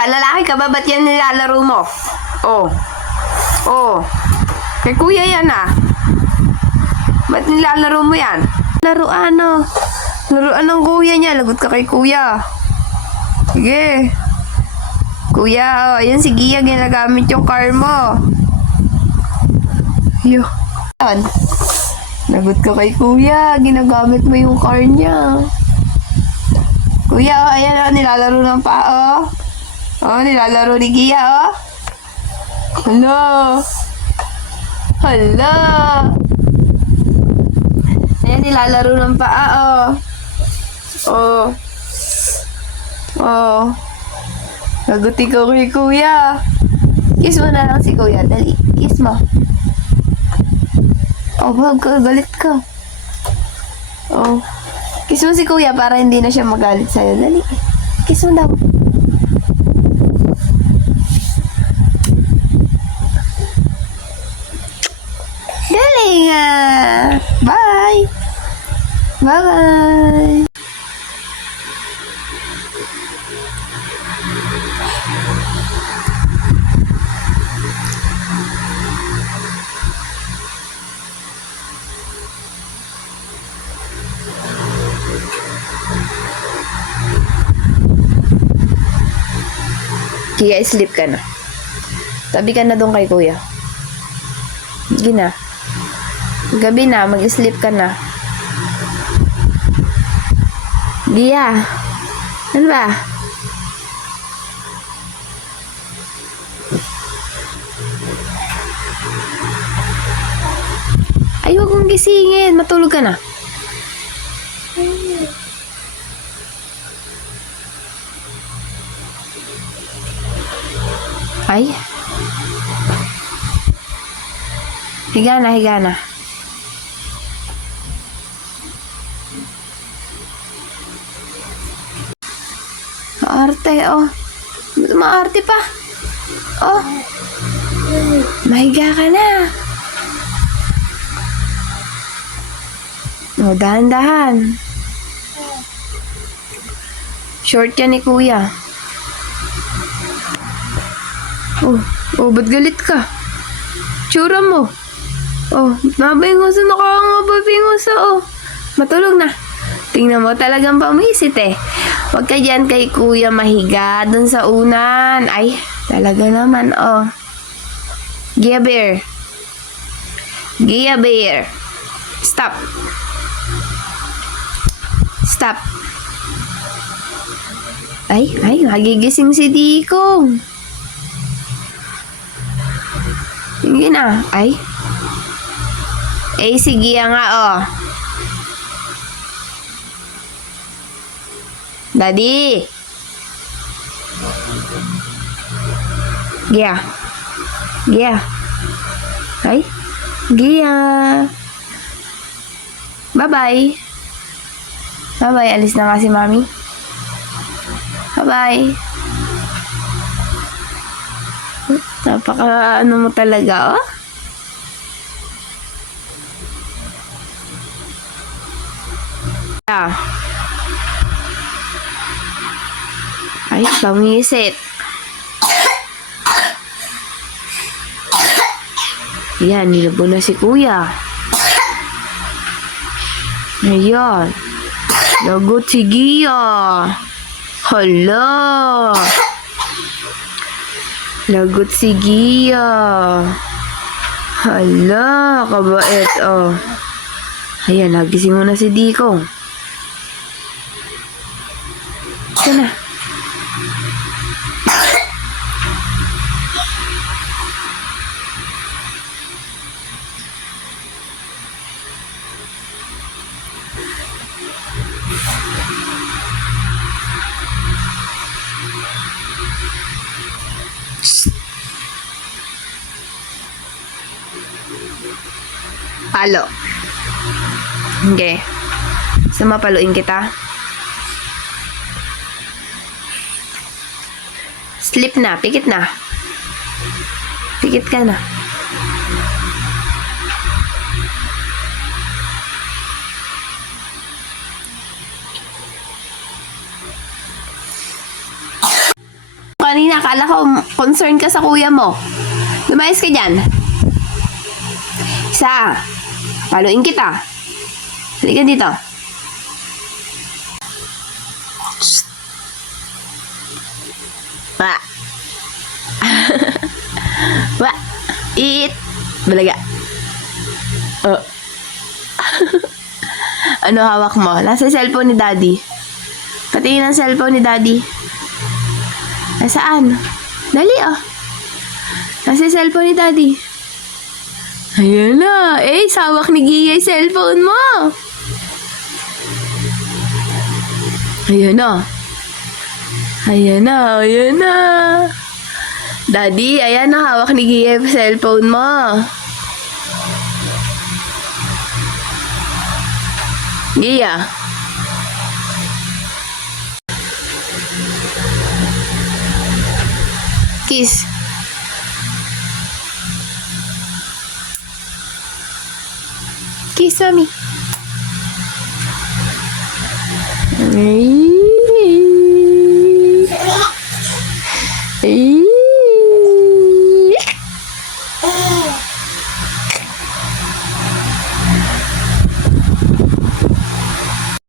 ba? Lalaki ka ba? Ba't yan nilalaro mo? Oh. Oh. Kay kuya yan ah. Ba't nilalaro mo yan? Laruan ano? Laruan ng kuya niya. Lagot ka kay kuya. Sige. Kuya, oh, ayan si Gia, ginagamit yung car mo. Yo. Yan. Lagot ka kay kuya, ginagamit mo yung car niya. Kuya, oh, ayan oh, nilalaro ng paa, oh. Nilalaro ni Gia, oh. Hello. Hello. Ayan, nilalaro ng paa, oh. Oh. Oh. Lagot ikaw kay kuya. Kiss mo na lang si kuya. Dali. Kiss mo. Oh, wag ka. Galit ka. Oh. Kiss mo si kuya para hindi na siya magalit sa'yo. Dali. Kiss mo daw. Dali nga. Bye. Bye-bye. Kaya sleep ka na. Tabi ka na doon kay kuya. Sige na. Gabi na, mag-sleep ka na. Gia. Ano ba? Ay, huwag mong gisingin. Matulog ka na. Ay. Higa na, higa na. Maarte, oh. Maarte pa. Oh. Mahiga ka na. Oh, dahan-dahan. Short yan ni kuya. Oh, oh, ba't galit ka? Tsura mo. Oh, mabingosa na ka nga mabingosa, oh. Matulog na. Tingnan mo, talagang pamisit eh. Huwag ka dyan kay kuya mahiga dun sa unan. Ay, talaga naman, oh. Gia Bear. Gia Bear. Stop. Stop. Ay, ay, magigising si Dikong. Sige na. Ay. Eh, sige nga, oh. Daddy. Gia. Gia. Ay. Gia. Bye-bye. Bye-bye. Alis na nga si Mami. Bye-bye. Napaka ano mo talaga, oh. Ah. Ay, pamisit. Yan, nilabo na si kuya. Ayan. Lagot si Gia. Hala. Lagot si Gia. Hala, kabait, oh. Ayan, nagising mo na si Dikong. Ito na. Palo. Okay. So, mapaluin kita. Sleep na. Pikit na. Pikit ka na. Kanina Akala ko concern ka sa kuya mo. Lumayas ka dyan. Isa. Paluin kita. Halika dito. Wa. Wa. Eat. Balaga. Oh. ano hawak mo? Nasa cellphone ni daddy. Patingin ang cellphone ni daddy. Nasaan? Dali ah. Nasa cellphone ni daddy. Ayan na. Eh, sawak ni Gia cellphone mo. Ayan na. Ayan na, ayan na. Daddy, ayan na, hawak ni yung cellphone mo. Gia. Kiss. Kiss, mami. Ay.